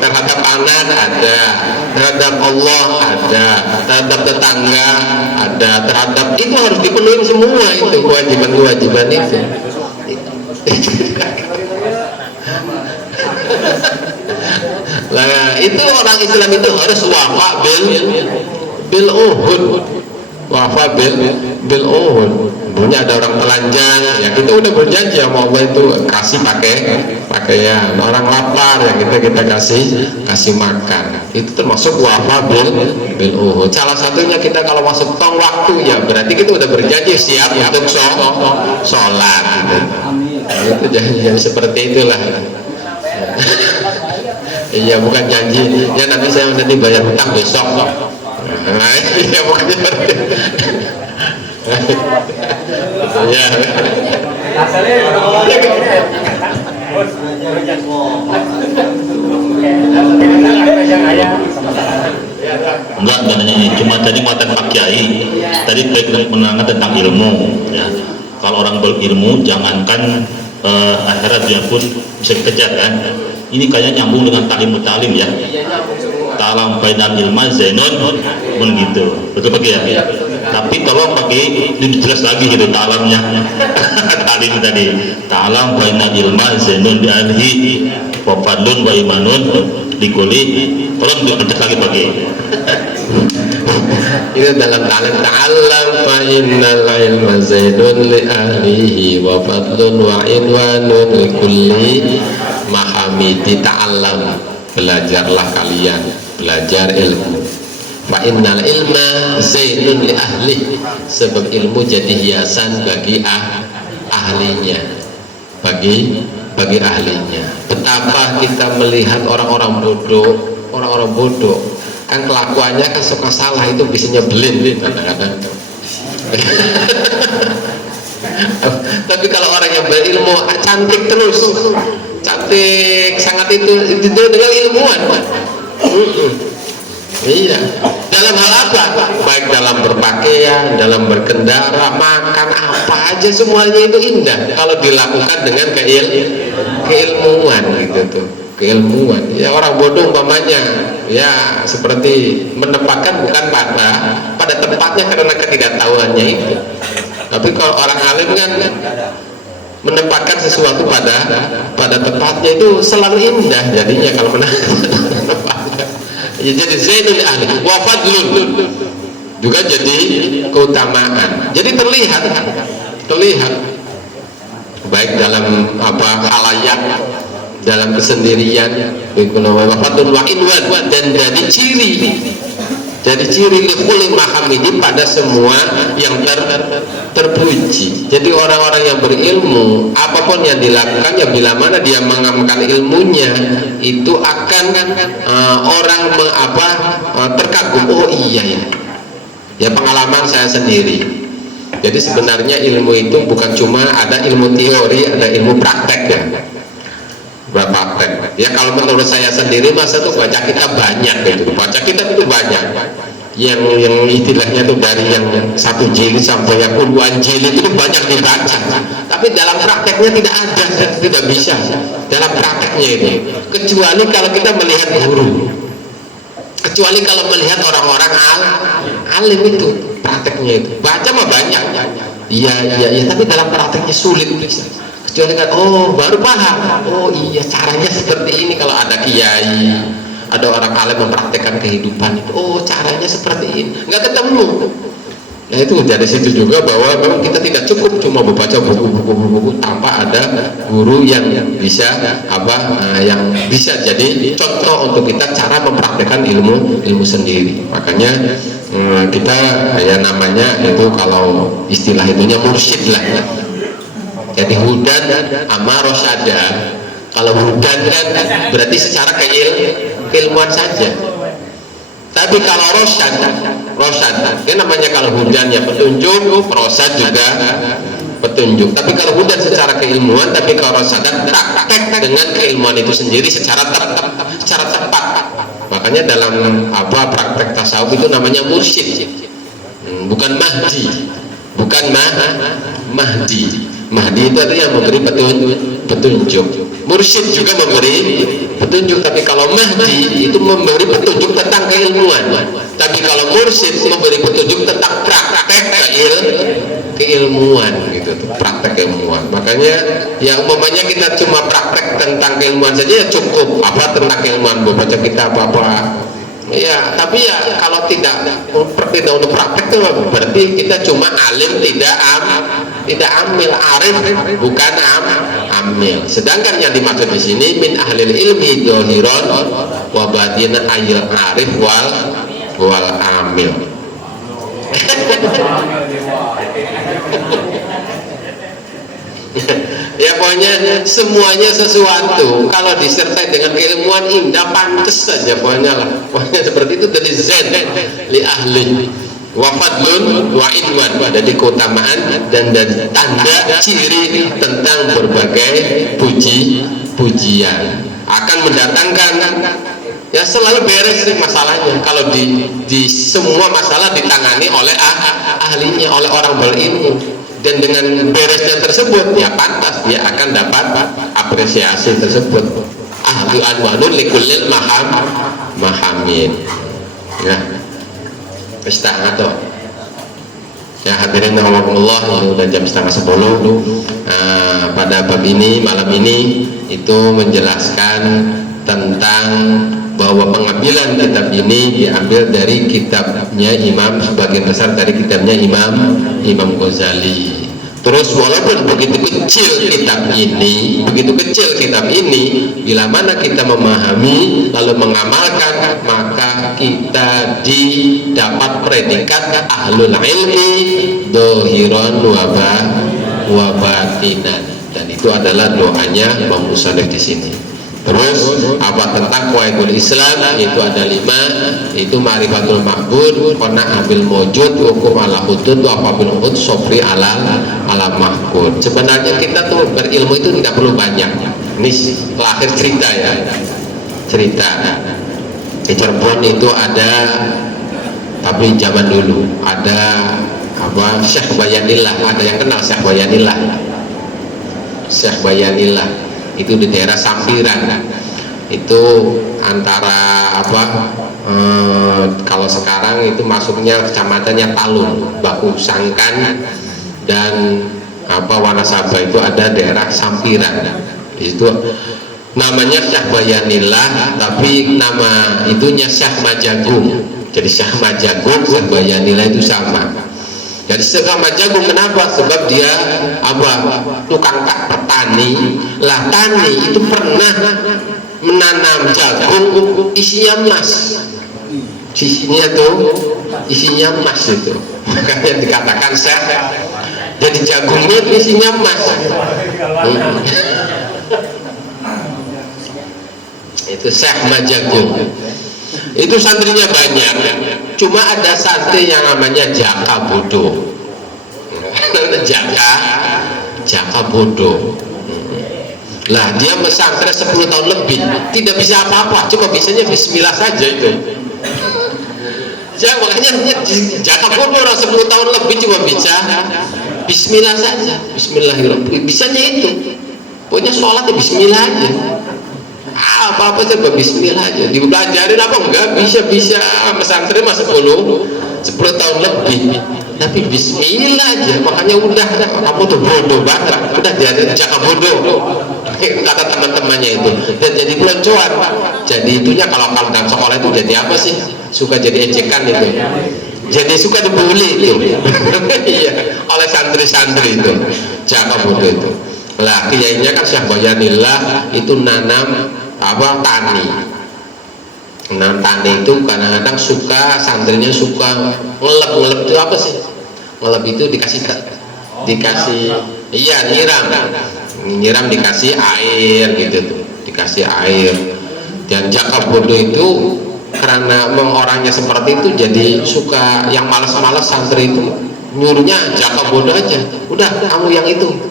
terhadap anak ada, terhadap Allah ada, terhadap tetangga ada, terhadap itu harus dipenuhi semua, itu kewajiban itu. Nah, itu orang Islam itu harus wafa bil uhud, wafa bil uhud. Punya ada orang telanjang, ya kita udah berjanji sama Allah itu kasih pakaian. Orang lapar, ya kita kasih makan. Itu termasuk wafa bil uhud. Salah satunya kita kalau masuk tong waktu, ya berarti kita udah berjanji siap untuk sholat gitu. Nah, itu janji seperti itulah. Iya, bukan janji ya nanti saya nanti bayar hutang besok. Nah, iya bukan seperti ya. Enggak nanya, cuma tadi muatan Pak Kiai tadi baik menerangkan tentang ilmu ya. Kalau orang berilmu jangankan akhirat dunia pun bisa dikejar kan. Ini kayaknya nyambung dengan talim ya. Talam bainal ilma zainun pun gitu. Betul Pak ya? Tapi tolong pakai lebih jelas lagi gitu talamnya. Talim tadi. Talam bainal ilma zainun di alhi wa fadlun wa imanun likuli. Tolong diperjelas lagi pakai. Itu dalam ta'allam fa innal ilma zainun li ahlihi wa fadlun wa inwanun li kulli mahamidi. Ta'allam, belajarlah kalian, belajar ilmu. Fa innal ilma zainun li ahli, sebab ilmu jadi hiasan bagi ahlinya, bagi ahlinya. Betapa kita melihat orang-orang bodoh kan kelakuannya kan suka salah, itu bisa nyebelin kadang-kadang. Tapi kalau orang yang berilmu cantik terus, cantik sangat, itu dengan ilmuwan. Iya, dalam hal apa? Baik dalam berpakaian, dalam berkendara, makan, apa aja semuanya itu indah kalau dilakukan dengan keilmuan gitu tuh. Keilmuan ya. Orang bodoh umpamanya ya seperti menempatkan bukan pada tempatnya karena ketidaktahuannya itu. Tapi kalau orang alim kan menempatkan sesuatu pada tempatnya, itu selalu indah jadinya kalau menempatkan. Ya, jadi zainul ahli wa fadlun juga jadi keutamaan. Jadi terlihat baik dalam khalayak, dalam kesendirian, wafatun wa inwan, dan jadi ciri likhuli mahamidi pada semua yang terpuji. Jadi orang-orang yang berilmu, apapun yang dilakukan, ya bila mana dia mengamalkan ilmunya, itu akan orang terkagum. Oh iya ya, pengalaman saya sendiri. Jadi sebenarnya ilmu itu bukan cuma ada ilmu teori, ada ilmu praktek ya. Praktek. Ya kalau menurut saya sendiri, masa tuh baca kitab banyak gitu. Baca kitab itu banyak. Yang istilahnya tuh dari yang 1 jilid sampai yang puluhan jilid itu banyak dibaca. Tapi dalam prakteknya tidak ada, tidak bisa. Dalam prakteknya itu. Kecuali kalau kita melihat guru. Kecuali kalau melihat orang-orang alim itu. Prakteknya itu baca mah banyak, iya, tapi dalam prakteknya sulit bisa. Kecuali kan, oh baru paham, oh iya caranya seperti ini. Kalau ada kiai, ada orang alim mempraktekkan kehidupan itu, oh caranya seperti ini, nggak ketemu. Nah itu dari situ juga bahwa memang kita tidak cukup cuma membaca buku-buku tanpa ada guru yang bisa yang bisa jadi contoh untuk kita cara mempraktekkan ilmu sendiri. Makanya kita ya namanya itu kalau istilah itunya mursyid lah. Jadi hudan ama rosyada. Kalau hudan kan berarti secara keilmuan saja. Tapi kalau rosyad, dia namanya kalau hudan ya petunjuk, rosyad juga petunjuk. Tapi kalau hudan secara keilmuan, tapi kalau rosyad praktek dengan keilmuan itu sendiri secara tepat. Makanya dalam praktek tasawuf itu namanya mursyid, bukan mahdi, Mahdi itu ada yang memberi petunjuk. Mursyid juga memberi petunjuk, tapi kalau Mahdi itu memberi petunjuk tentang keilmuan. Tapi kalau mursyid memberi petunjuk tentang praktek keilmuan gitu, praktek keilmuan. Makanya yang umpamanya kita cuma praktek tentang keilmuan saja ya cukup, tentang keilmuan baca kita apa ya, tapi ya kalau tidak untuk praktek itu berarti kita cuma alim tidak amil, arif bukan amil. Sedangkan yang dimaksud di sini min ahlil ilmi dohiron wa batin ayil arif wal amil. Ya pokoknya semuanya sesuatu kalau disertai dengan keilmuan indah pantas saja pokoknya seperti itu. Dari zen li ahli wa fadlun wa inwan, ada di keutamaan dan tanda ciri tentang berbagai pujian akan mendatangkan ya selalu beres masalahnya kalau di semua masalah ditangani oleh ahlinya, oleh orang berilmu. Dan dengan beresnya tersebut ya pantas dia akan dapat apresiasi tersebut. Ahlu anwanun likullil mahamin. Ya, setengah tuh. Ya hadirin rahimakumullah, ini udah jam 9:30. Pada bab ini malam ini itu menjelaskan tentang bahwa pengambilan kitab ini diambil dari kitabnya Imam, sebagian besar dari kitabnya Imam Ghazali. Terus walaupun begitu kecil kitab ini, bila mana kita memahami lalu mengamalkan, maka kita didapat predikat ahlul ilmi dohiron wa batinan, dan itu adalah doanya Imam Musannif di sini. Terus tentang qawaidul Islam, itu ada 5, itu ma'rifatul ma'bud, qana' bil mawjud, hukum ala hudud, wa bil hud, sofri ala mahkud. Sebenarnya kita tuh berilmu itu tidak perlu banyak. Ini terakhir cerita ya. Di Cirebon itu ada, tapi zaman dulu ada Syekh Bayanillah. Ada yang kenal Syekh Bayanillah itu di daerah Sampiran. Itu antara kalau sekarang itu masuknya kecamatannya Talun, Baku Sangkan dan Wanasaba, itu ada daerah Sampiran. Di situ namanya Syekh Bayanillah, tapi nama itunya Syekh Majagung. Jadi Syekh Majagung, Syekh Bayanillah itu sama. Jadi Syekh Majagung kenapa? Sebab dia tukang tak tani. Lah tani itu pernah menanam jagung isinya emas, isinya emas itu, makanya dikatakan syekh. Jadi jagungnya isinya emas. Itu Syekh Majagung. Itu santrinya banyak, cuma ada santri yang namanya Jaka Bodoh. Jaka Bodoh. Lah dia pesantren 10 tahun lebih, tidak bisa apa-apa, cuma bisanya bismillah saja itu. Saya makanya Jaka Bodoh orang 10 tahun lebih cuma bisa bismillah saja, bismillahirrahmanirrahim. Bisanya itu, pokoknya sholat ya bismillah aja. Apa-apa coba bismillah aja. Dipelajarin apa enggak bisa pesantren mah 10 tahun lebih, tapi bismillah aja. Makanya udah, kamu tuh bodoh banget, udah jadi Jaka Bodoh kata teman-temannya itu, dan jadi peloncoan. Jadi itunya kalau dalam sekolah itu jadi apa sih, suka jadi ejekan itu, jadi suka dibully itu. Iya, oleh santri-santri itu Jaka Bodoh itu. Lah kiainya kan Syekh Bayanillah itu nanam tani. Nanam tani itu kadang-kadang suka, santrinya suka ngelep itu apa sih? Ngelep itu dikasih iya, nyiram dikasih air gitu tuh, dikasih air. Dan Jaka Bodoh itu karena orangnya seperti itu, jadi suka yang malas-malas santri itu nyuruhnya Jaka Bodoh aja, udah kamu yang itu.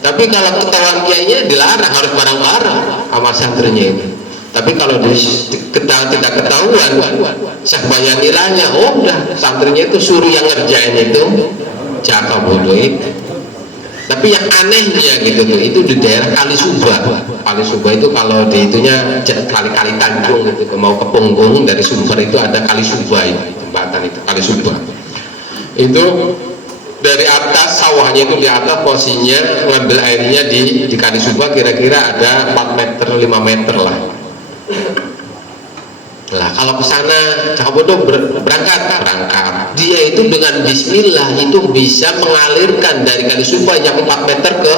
Tapi kalau ketahuan kiainya dilarang, harus bareng-bareng sama santrinya itu. Tapi kalau tidak ketahuan Syekh Bayanilahnya, oh udah santrinya itu suruh yang ngerjain itu Jaka Bodoh itu. Tapi yang anehnya gitu tuh, itu di daerah Kali Subah. Kali Subah itu kalau di itunya kali-kali Tanjung gitu, mau ke Punggung dari Sumber itu ada Kali Subah itu, jembatan itu Kali Subah. Itu dari atas, sawahnya itu di atas, posisinya ngambil airnya di Kali Subah kira-kira ada 4 meter 5 meter lah. Lah kalau ke sana Jaka Bodoh berangkat, dia itu dengan bismillah itu bisa mengalirkan dari Kali Subah yang 4 meter ke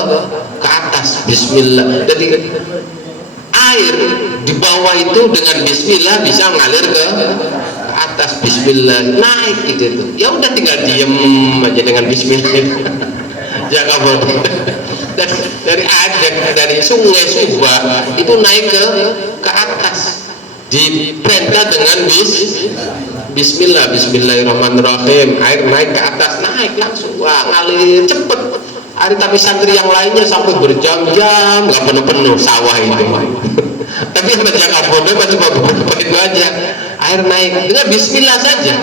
atas, bismillah. Jadi air di bawah itu dengan bismillah bisa mengalir ke atas, bismillah, naik gitu tuh. Ya udah tinggal diem aja dengan bismillah. Jaka Bodoh dari sungai Subah itu naik ke atas, diperintah dengan bismillah, bismillahirrahmanirrahim. Air naik ke atas, naik langsung, wah ngalir cepet. Ada tapi santri yang lainnya sampai berjam-jam nggak penuh-penuh sawah itu. Tapi sama Jaka Bodoh cuma beberapa itu aja, air naik dengan bismillah saja.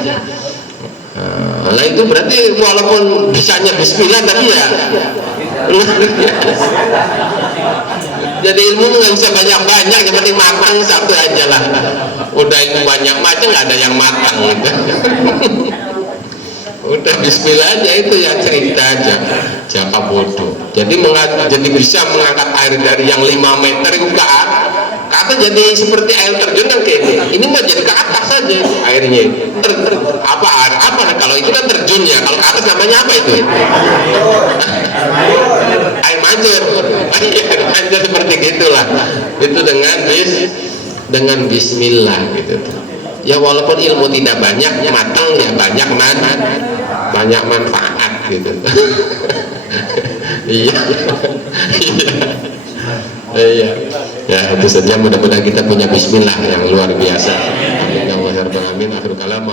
Nah itu berarti walaupun bisanya bismillah tapi ya jadi ilmu nggak usah banyak-banyak, yang penting matang satu aja lah. Udah itu banyak macam nggak ada yang matang gitu. Udah bismillah aja, itu ya cerita aja Jaka Bodoh. Jadi bisa mengangkat air dari yang 5 meter itu ke atas, jadi seperti air terjun kan kayak ini. Ini mah jadi ke atas saja airnya. Apa kalau itu kan terjunnya, kalau ke atas namanya apa itu? Air mancur. Air mancur seperti gitulah. Itu dengan bismillah gitu. Ya walaupun ilmu tidak banyak matang, ya banyak manfaat gitu. Iya. Iya. Ya itu saja, mudah-mudahan kita punya bismillah yang luar biasa. Amin. Akhirul kalam,